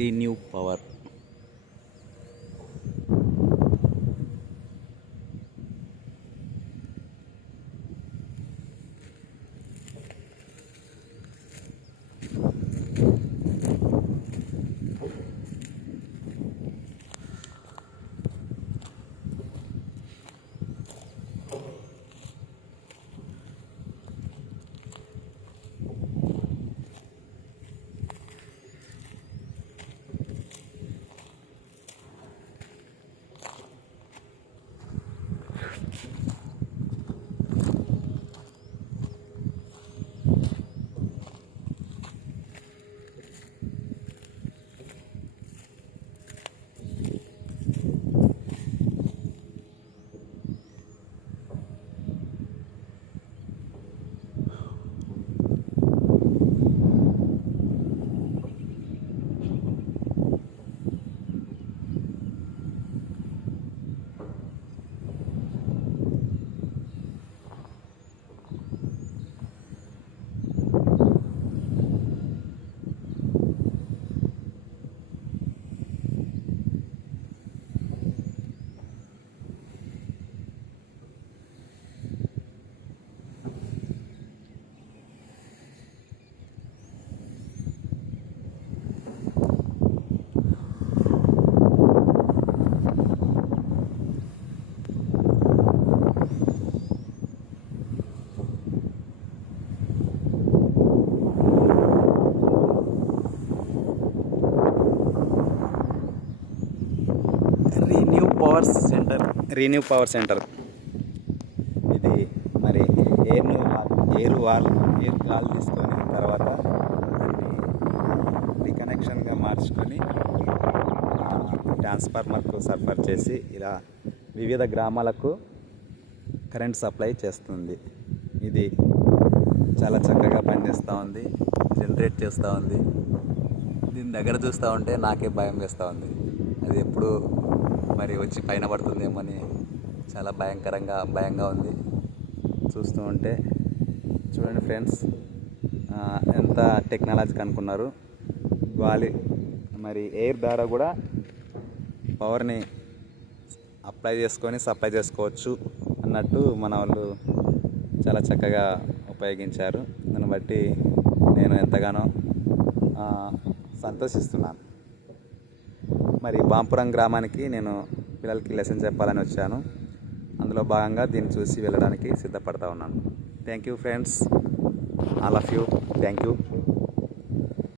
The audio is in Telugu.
Renew power. Renew power centre ఇది. మరి ఎయిర్ గాలి తీసుకొని తర్వాత దాన్ని రీకనెక్షన్గా మార్చుకొని ట్రాన్స్ఫార్మర్కు సరఫరా చేసి ఇలా వివిధ గ్రామాలకు కరెంట్ సప్లై చేస్తుంది. ఇది చాలా చక్కగా పనిచేస్తూ ఉంది, జనరేట్ చేస్తూ ఉంది. దీని దగ్గర చూస్తూ ఉంటే నాకే భయం వేస్తూ ఉంది. అది ఎప్పుడు మరి వచ్చి పైన పడుతుందేమని చాలా భయంగా ఉంది చూస్తూ ఉంటే. చూడండి ఫ్రెండ్స్, ఎంత టెక్నాలజీ కనుక్కున్నారు. గాలి మరి ఎయిర్ ద్వారా కూడా పవర్ని సప్లై చేసుకోవచ్చు అన్నట్టు మన వాళ్ళు చాలా చక్కగా ఉపయోగించారు. దాన్ని బట్టి నేను ఎంతగానో సంతోషిస్తున్నాను. మరి బాంపురం గ్రామానికి నేను పిల్లలకి లెసన్ చెప్పాలని వచ్చాను. అందులో భాగంగా దీన్ని చూసి వెళ్ళడానికి సిద్ధపడతా ఉన్నాను. Thank you friends, all of you. Thank you.